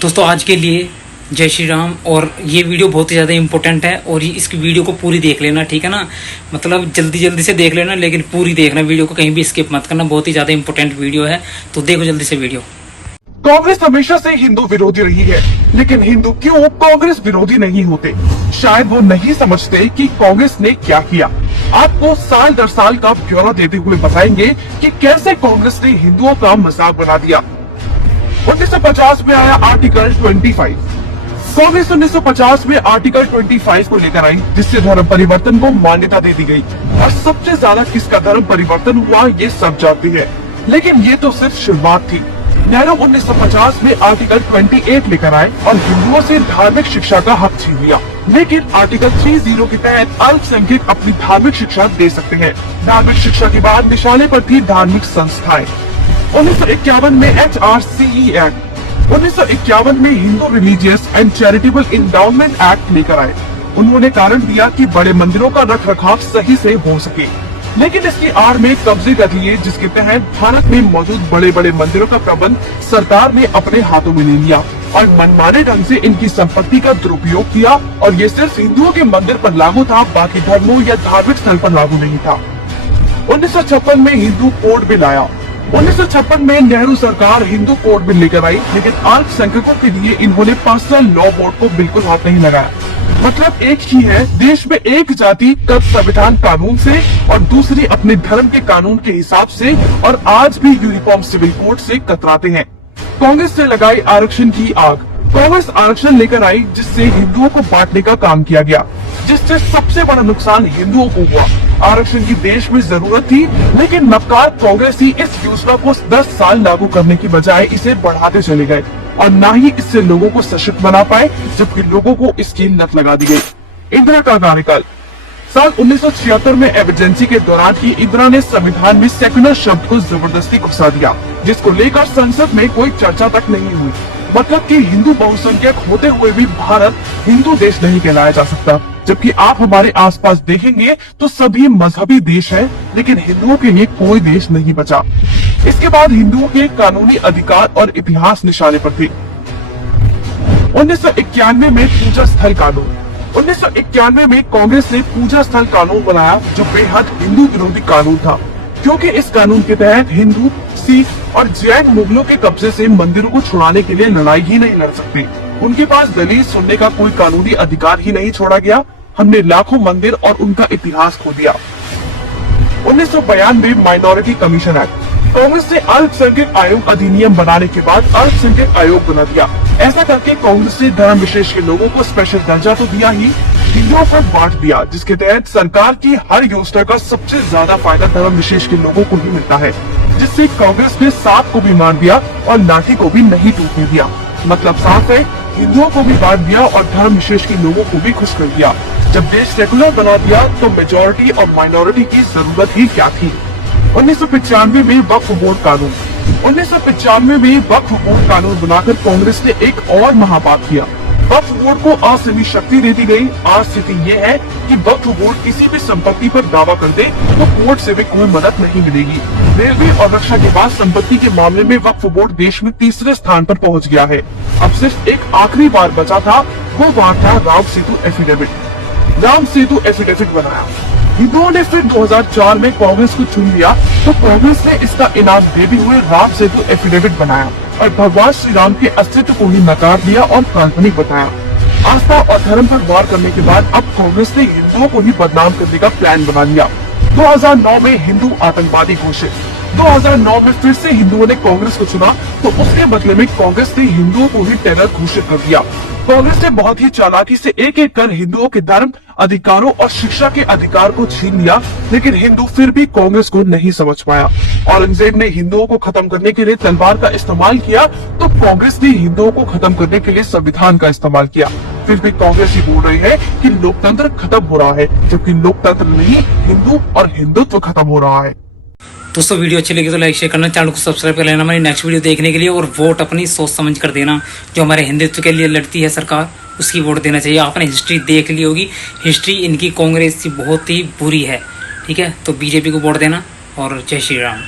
दोस्तों आज के लिए जय श्री राम। और ये वीडियो बहुत ही ज़्यादा इंपॉर्टेंट है और इसकी वीडियो को पूरी देख लेना, ठीक है ना। मतलब जल्दी से देख लेना, लेकिन पूरी देखना वीडियो को, कहीं भी स्किप मत करना। बहुत ही ज़्यादा इंपॉर्टेंट वीडियो है, तो देखो जल्दी से वीडियो। कांग्रेस हमेशा से हिंदू विरोधी रही है, लेकिन हिंदू क्यों कांग्रेस विरोधी नहीं होते? शायद वो नहीं समझते कि कांग्रेस ने क्या किया। आपको साल दर साल का ब्यौरा देते हुए बताएंगे कि कैसे कांग्रेस ने हिंदुओं का मजाक बना दिया। 1950 में आया आर्टिकल 25। कांग्रेस 1950 में आर्टिकल 25 को लेकर आई, जिससे धर्म परिवर्तन को मान्यता दे दी गई। और सबसे ज्यादा किसका धर्म परिवर्तन हुआ ये सब जानते हैं, लेकिन ये तो सिर्फ शुरुआत थी। नेहरू 1950 में आर्टिकल 28 लेकर आए और हिंदुओं से धार्मिक शिक्षा का हक छीन लिया। लेकिन आर्टिकल 30 के तहत अल्पसंख्यक अपनी धार्मिक शिक्षा दे सकते हैं। धार्मिक शिक्षा के बाद निशाने पर थी धार्मिक संस्थाएं। 1951 में HRCE एक्ट, 1951 में Hindu religious and charitable endowment act लेकर आए। उन्होंने कारण दिया कि बड़े मंदिरों का रखरखाव सही से हो सके, लेकिन इसकी आड़ में कब्जे कर लिए, जिसके तहत भारत में मौजूद बड़े बड़े मंदिरों का प्रबंध सरकार ने अपने हाथों में ले लिया और मनमाने ढंग से इनकी संपत्ति का दुरुपयोग किया। और ये सिर्फ हिंदुओं के मंदिर पर लागू था, बाकी धर्मों या धार्मिक स्थल पर लागू नहीं था। 1956 में हिंदू कोड बिल आया। 1956 में नेहरू सरकार हिंदू कोड बिल लेकर आई, लेकिन अल्पसंख्यकों के लिए इन्होंने पर्सनल लॉ बोर्ड को बिल्कुल हाथ नहीं लगाया। मतलब एक ही है, देश में एक जाति कब संविधान कानून से और दूसरी अपने धर्म के कानून के हिसाब से, और आज भी यूनिफॉर्म सिविल कोड से कतराते हैं। कांग्रेस से लगाई आरक्षण की आग। कांग्रेस आरक्षण लेकर आई, जिससे हिंदुओं को बांटने का काम किया गया, जिससे सबसे बड़ा नुकसान हिंदुओं को हुआ। आरक्षण की देश में जरूरत थी, लेकिन नवकार कांग्रेसी इस योजना को 10 साल लागू करने की बजाय इसे बढ़ाते चले गए और न ही इससे लोगों को सशक्त बना पाए, जबकि लोगों को इसकी लत लगा दी गई। इंदिरा का कार्यकाल। साल 1976 में इमरजेंसी के दौरान ही इंदिरा ने संविधान में सेकुलर शब्द को जबरदस्ती घुसा दिया, जिसको लेकर संसद में कोई चर्चा तक नहीं हुई। मतलब कि हिंदू बहुसंख्यक होते हुए भी भारत हिंदू देश नहीं कहलाया जा सकता, जबकि आप हमारे आसपास देखेंगे तो सभी मजहबी देश हैं, लेकिन हिंदुओं के लिए कोई देश नहीं बचा। इसके बाद हिंदुओं के कानूनी अधिकार और इतिहास निशाने पर थे। 1991 में पूजा स्थल कानून। 1991 में कांग्रेस ने पूजा स्थल कानून बनाया, जो बेहद हिंदू विरोधी कानून था, क्योंकि इस कानून के तहत हिंदू, सिख और जैन मुगलों के कब्जे से मंदिरों को छुड़ाने के लिए लड़ाई ही नहीं लड़ सकते। उनके पास दलील सुनने का कोई कानूनी अधिकार ही नहीं छोड़ा गया। हमने लाखों मंदिर और उनका इतिहास खो दिया। 1992 माइनॉरिटी कमीशन एक्ट। कांग्रेस ने अल्पसंख्यक आयोग अधिनियम बनाने के बाद अल्पसंख्यक आयोग बना दिया। ऐसा करके कांग्रेस ने धर्म विशेष के लोगों को स्पेशल दर्जा तो दिया ही, हिंदुओं को बांट दिया, जिसके तहत सरकार की हर योजना का सबसे ज्यादा फायदा धर्म विशेष के लोगों को ही मिलता है, जिससे कांग्रेस ने सांप को भी मार दिया और लाठी को भी नहीं टूटने दिया। मतलब साफ है, हिंदुओं को भी बांट दिया और धर्म विशेष के लोगों को भी खुश कर दिया। जब देश सेकुलर बना दिया तो मेजोरिटी और माइनॉरिटी की जरूरत ही क्या थी। 1995 में वक्फ बोर्ड कानून। 1995 में वक्फ बोर्ड कानून बनाकर कांग्रेस ने एक और महापाप किया। वक्फ बोर्ड को असीमित शक्ति दे दी गई। आज स्थिति ये है कि वक्फ बोर्ड किसी भी संपत्ति पर दावा कर दे तो कोर्ट से भी कोई मदद नहीं मिलेगी। रेलवे और रक्षा के बाद संपत्ति के मामले में वक्फ बोर्ड देश में तीसरे स्थान पर पहुंच गया है। अब सिर्फ एक आखिरी बार बचा था, वो बात था राम सेतु एफिडेविट। राम सेतु एफिडेविट बनाया। हिंदुओं ने फिर 2004 में कांग्रेस को चुन लिया, तो कांग्रेस ने इसका इनाम देते हुए राम सेतु एफिडेविट बनाया और भगवान श्री राम के अस्तित्व को ही नकार दिया और काल्पनिक बताया। आस्था और धर्म पर वार करने के बाद अब कांग्रेस ने हिंदुओं को ही बदनाम करने का प्लान बना लिया। 2009 में हिंदू आतंकवादी घोषित। 2009 में फिर से हिंदुओं ने कांग्रेस को चुना, तो उसके बदले में कांग्रेस ने हिंदुओं को ही टेरर घोषित कर दिया। कांग्रेस ने बहुत ही चालाकी से एक एक कर हिंदुओं के धर्म, अधिकारों और शिक्षा के अधिकार को छीन लिया, लेकिन हिंदू फिर भी कांग्रेस को नहीं समझ पाया। औरंगजेब ने हिंदुओं को खत्म करने के लिए तलवार का इस्तेमाल किया, तो कांग्रेस ने हिंदुओं को खत्म करने के लिए संविधान का इस्तेमाल किया। फिर भी कांग्रेस ही बोल रही है कि लोकतंत्र खत्म हो रहा है, जबकि लोकतंत्र नहीं, हिंदू और हिंदुत्व खत्म हो रहा है। दोस्तों वीडियो अच्छी लगी तो लाइक शेयर करना, चैनल को सब्सक्राइब कर लेना हमारी नेक्स्ट वीडियो देखने के लिए, और वोट अपनी सोच समझ कर देना। जो हमारे हिंदुत्व के लिए लड़ती है सरकार, उसकी वोट देना चाहिए। आपने हिस्ट्री देख ली होगी, हिस्ट्री इनकी कांग्रेस की बहुत ही बुरी है, ठीक है। तो बीजेपी को वोट देना और जय श्री राम।